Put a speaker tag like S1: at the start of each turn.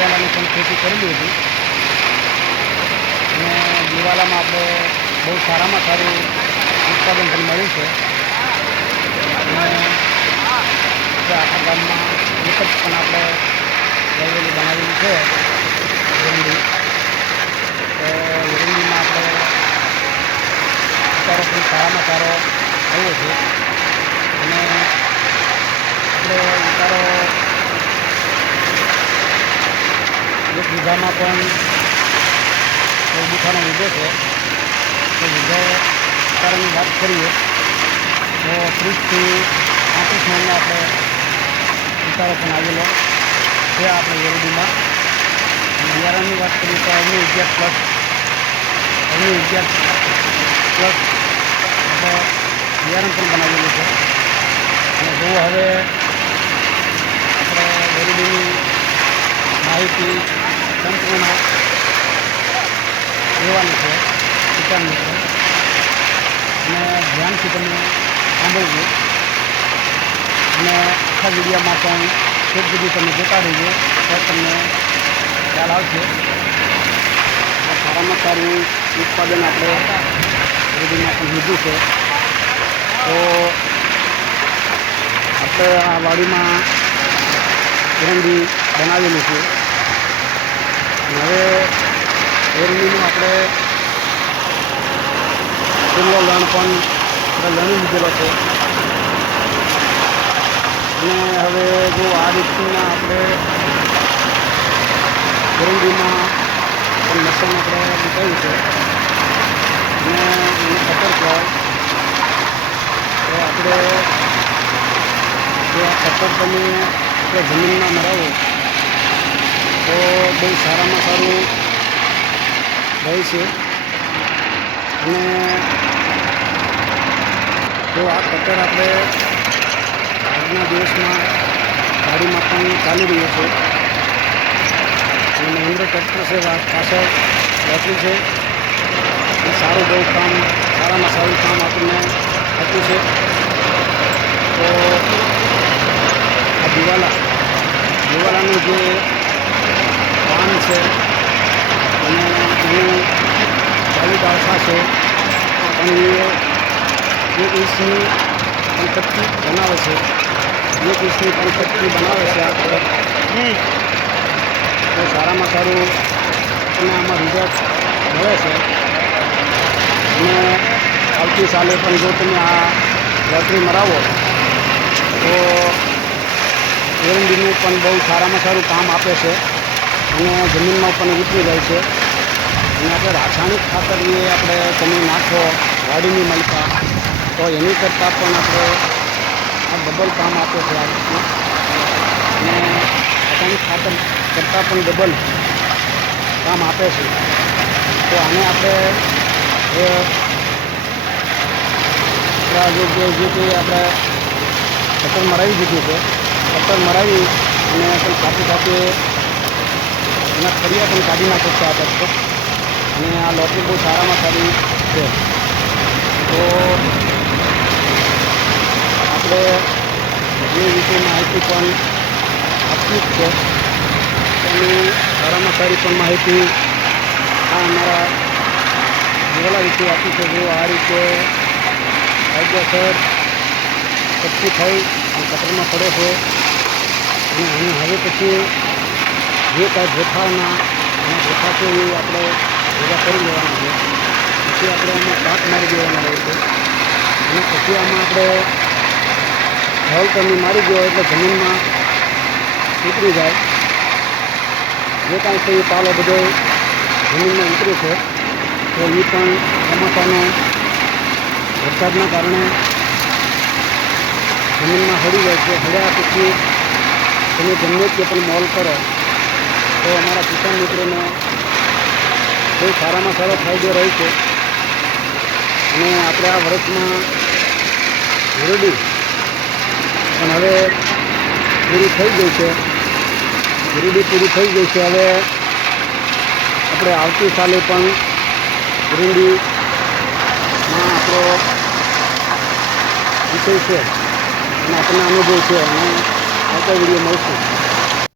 S1: વાવેલી હતી. અને દિવાલામાં આપણે બહુ સારામાં સારું ઉત્પાદન પણ મળ્યું છે. અને આખા ગામમાં એક જ પણ આપણે લાઇબ્રેરી બનાવેલી છે એરંડી તો એરંડીમાં આપણે પણ સારામાં સારો આવ્યો છે અને આપણે ઉતારો એક વીઘામાં પણ બુઠાનો વીઘો છે. તો વીઘો અત્યારની વાત કરીએ, તો ત્રીસથી પાંત્રીસ મહિના આપણે ઉતારો પણ આવેલો છે આપણે એરડીમાં બિયારણની વાત કરીએ તો અગ્નિ વિદ્યા પ્લસ, અગ્નિ વિદ્યા પ્લસ આપણે બિયારણ પણ બનાવેલું છે. અને જો હવે આપણે એરડીની માહિતી સંપૂર્ણ લેવાની છે કિસાન છે. અને ધ્યાનથી તમે સાંભળજો. અને આખા વિડીયોમાં પણ ખૂબ બધી તમે જોતા રહીજો તમને ખ્યાલ આવશે. સારામાં સારું ઉત્પાદન આપણે એરડીમાં પણ લીધું છે. તો આપણે આ વાડીમાં એરંડી બનાવેલી છે. હવે એરંડીનું આપણે છેલ્લો લણ પણ આપણે લણી લીધેલો છે. અને હવે જો આ રીતના આપણે એરંડીમાં પણ લસણ આપણે મૂકાયું છે. અને એને કટર કહેવાય આપણે જો કટર તમે આપણે જમીનમાં મરાવો તો બહુ સારામાં સારું રહે છે. અને જો આ કટર આપણે આજના દિવસમાં ગાડીમાં પણ ચાલી રહ્યું છે. અને મહિન્દ્ર ટ્રેક્ટર છે પાછળ બેટરી છે. સારું બહુ કામ, સારામાં સારું કામ આપણને થતું છે. તો આ દિવાલા, દિવાલાનું જે પાન છે અને એનું ચાલુ દાળસા છે. અને એ એક ઇંચની બનાવે છે. એક ઇંચની પંપત્તિ બનાવે છે આ કલર તો સારામાં સારું આપણને આમાં રિઝલ્ટ મળે છે. અને આવતી સાલે પણ જો તમે આ લોટરી મરાવો તો એરંડીનું પણ બહુ સારામાં સારું કામ આપે છે. અને જમીનમાં પણ ઉતરી જાય છે. અને આપણે રાસાયણિક ખાતર એ આપણે તમે નાખો, વાડીની મલકા, તો એની કરતાં પણ આપણે આ ડબલ કામ આપે છે આ અને રાસાયણિક ખાતર કરતાં પણ ડબલ કામ આપે છે. તો આને આપણે જે જે આપણે કટર મરાવી દીધું છે કટર મરાવી અને પણ સાથે સાથે એના ફરિયા પણ કાઢી નાખે છે આ ટ્રેક્ટર અને આ લોટરી બહુ સારામાં સારી છે. તો આપણે જે વિશે માહિતી પણ આપવી જ છે એની સારામાં સારી પણ માહિતી આ અમારા દિવાલા વિશે આપી છે. જો આ રીતે કાયદેસર કચ્છી થઈ અને કતરમાં પડે છે, અને હવે પછી જે કાંઈ ભેફાના અને છે એ આપણે ભેગા કરી લેવાના છે. પછી આપણે એમાં પાક મારી દેવાના હોય છે. અને પછી આમાં આપણે તમે મારી ગયો એટલે જમીનમાં ઉતરી જાય. જે કાંઈ છે એ પાલો બધો જમીનમાં ઉતરે છે. તો એ પણ ચોમાસાનો વરસાદના કારણે જમીનમાં હળી જાય છે. હળ્યા પછી તમે ગમે તે પણ મોલ કરો. તો અમારા કિસાન મિત્રોને બહુ સારામાં સારો ફાયદો રહે છે. અને આપણે આ વર્ષમાં ઘરડી પણ હવે પૂરી થઈ ગઈ છે. ઘરડી પૂરી થઈ ગઈ છે. હવે આપણે આવતી સાલે પણ ઘરડીમાં આપણો વિષય છે. અને આપણને અનુભવ છે. અને આવતા વીડિયો મળશું